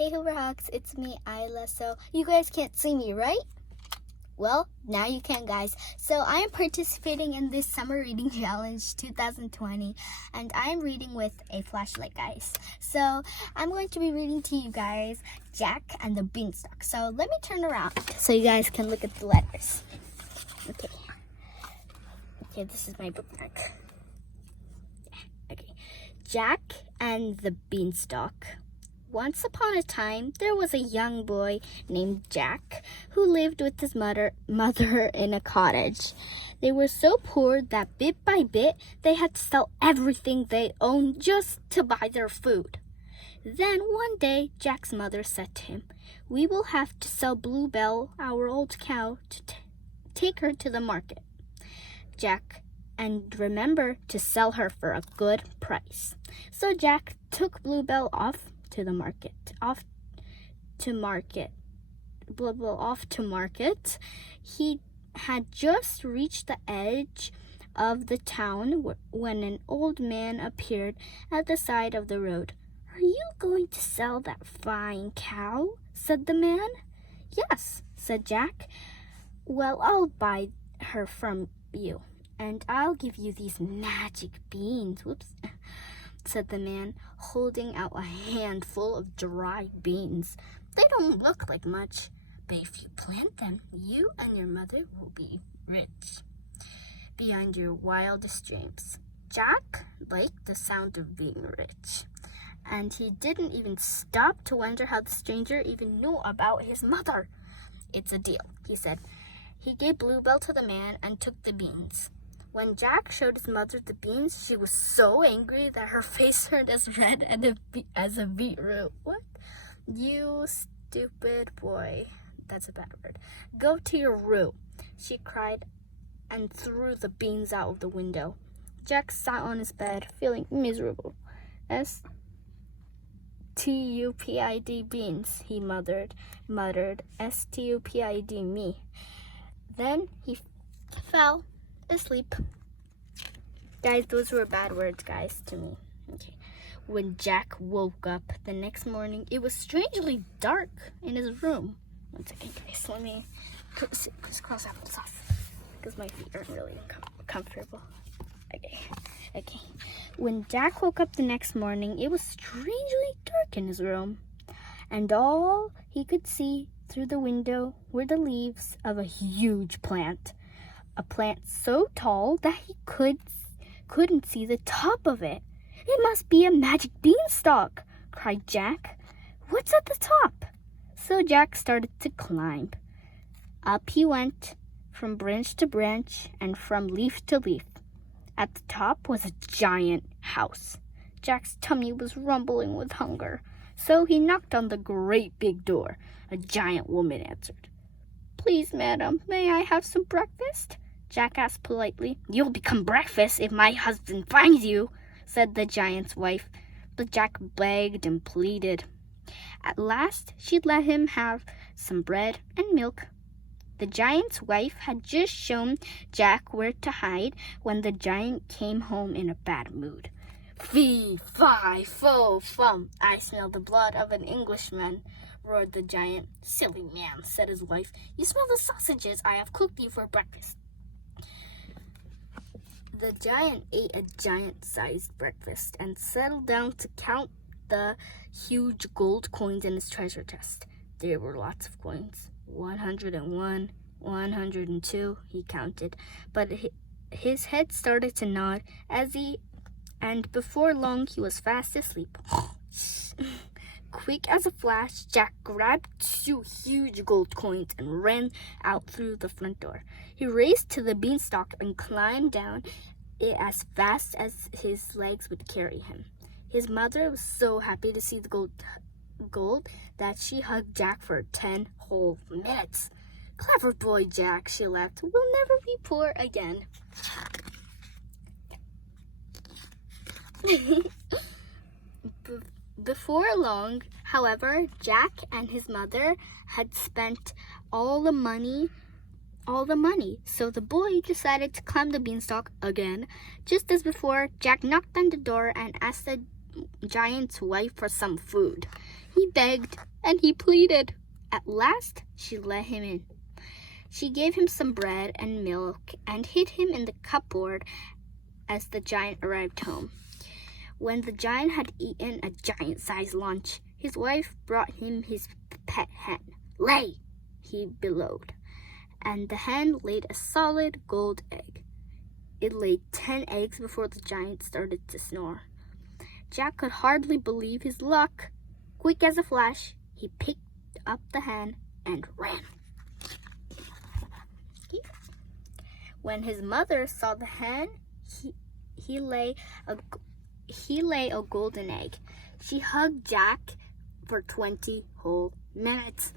Hey Hooverhawks, it's me, Isla. So you guys can't see me, right? Well, now you can, guys. So I am participating in this summer reading challenge 2020, and I am reading with a flashlight, guys. So I'm going to be reading to you guys Jack and the Bean Stalk. So let me turn around so you guys can look at the letters. Okay, this is my bookmark. Okay, Jack and the Beanstalk. Once upon a time, there was a young boy named Jack who lived with his mother in a cottage. They were so poor that bit by bit, they had to sell everything they owned just to buy their food. Then one day, Jack's mother said to him, "We will have to sell Bluebell, our old cow, to take her to the market. Jack, and remember to sell her for a good price." So Jack took Bluebell off to market. He had just reached the edge of the town when an old man appeared at the side of the road. "Are you going to sell that fine cow?" said the man. "Yes," said Jack. "Well, I'll buy her from you, and I'll give you these magic beans." Said the man, holding out a handful of dried beans. "They don't look like much, but if you plant them, you and your mother will be rich beyond your wildest dreams." Jack liked the sound of being rich, and he didn't even stop to wonder how the stranger even knew about his mother. "It's a deal," he said. He gave Bluebell to the man and took the beans. When Jack showed his mother the beans, she was so angry that her face turned as red as a beetroot. "What? You stupid boy." That's a bad word. "Go to your room," she cried, and threw the beans out of the window. Jack sat on his bed, feeling miserable. "S-T-U-P-I-D beans," he muttered. "S-T-U-P-I-D me." Then he fell asleep. Guys, those were bad words, guys, to me. Okay. When Jack woke up the next morning, it was strangely dark in his room. One second, guys. Let me crisscross applesauce because my feet aren't really comfortable. Okay. When Jack woke up the next morning, it was strangely dark in his room, and all he could see through the window were the leaves of a huge plant. A plant so tall that he couldn't see the top of it. "It must be a magic beanstalk," cried Jack. "What's at the top?" So Jack started to climb. Up he went, from branch to branch and from leaf to leaf. At the top was a giant house. Jack's tummy was rumbling with hunger, so he knocked on the great big door. A giant woman answered. "Please, madam, may I have some breakfast?" Jack asked politely. "You'll become breakfast if my husband finds you," said the giant's wife. But Jack begged and pleaded. At last, she let him have some bread and milk. The giant's wife had just shown Jack where to hide when the giant came home in a bad mood. "Fee, fi, fo, fum, I smell the blood of an Englishman," roared the giant. "Silly man," said his wife. "You smell the sausages I have cooked you for breakfast." The giant ate a giant-sized breakfast and settled down to count the huge gold coins in his treasure chest. There were lots of coins. 101, 102, he counted. But his head started to nod and before long he was fast asleep. Quick as a flash, Jack grabbed 2 huge gold coins and ran out through the front door. He raced to the beanstalk and climbed down it as fast as his legs would carry him. His mother was so happy to see the gold that she hugged Jack for 10 whole minutes. "Clever boy, Jack," she laughed. "We'll never be poor again." Before long, however, Jack and his mother had spent all the money, so the boy decided to climb the beanstalk again. Just as before, Jack knocked on the door and asked the giant's wife for some food. He begged and he pleaded. At last, she let him in. She gave him some bread and milk and hid him in the cupboard as the giant arrived home. When the giant had eaten a giant-sized lunch, his wife brought him his pet hen. "Lay," he bellowed, and the hen laid a solid gold egg. It laid 10 eggs before the giant started to snore. Jack could hardly believe his luck. Quick as a flash, he picked up the hen and ran. When his mother saw the hen, he lay a golden egg. She hugged Jack for 20 whole minutes.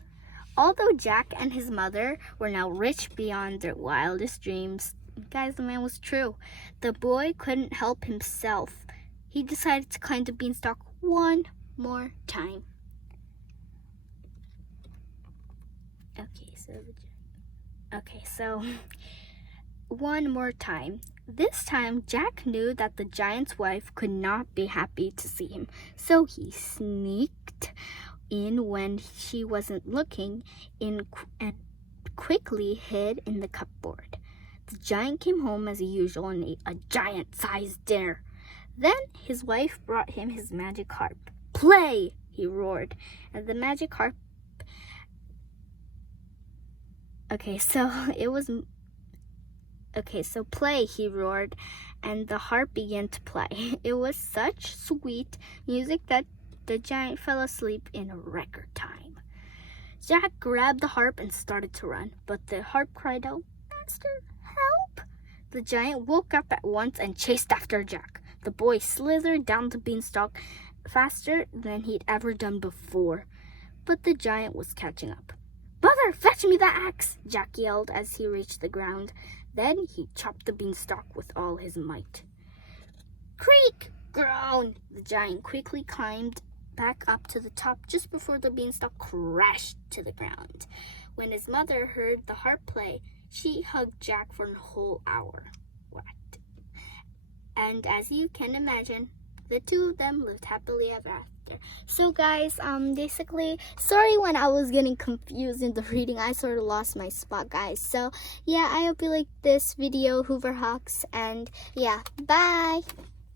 Although Jack and his mother were now rich beyond their wildest dreams, guys, the man was true. The boy couldn't help himself. He decided to climb the beanstalk one more time. So one more time. This time, Jack knew that the giant's wife could not be happy to see him, so he sneaked in when she wasn't looking and quickly hid in the cupboard. The giant came home as usual and ate a giant-sized dinner. Then his wife brought him his magic harp. "Play!" he roared, and the magic harp. So play, he roared, and the harp began to play. It was such sweet music that the giant fell asleep in record time. Jack grabbed the harp and started to run, but the harp cried out, "Master, help!" The giant woke up at once and chased after Jack. The boy slithered down the beanstalk faster than he'd ever done before, but the giant was catching up. "Mother, fetch me that axe!" Jack yelled as he reached the ground. Then he chopped the beanstalk with all his might. "Creak!" groaned. The giant quickly climbed back up to the top just before the beanstalk crashed to the ground. When his mother heard the harp play, she hugged Jack for a whole hour. What? And as you can imagine, the two of them lived happily ever after. So guys, basically, sorry when I was getting confused in the reading. I sort of lost my spot, guys. So yeah, I hope you like this video, Hoover Hawks, and yeah, bye!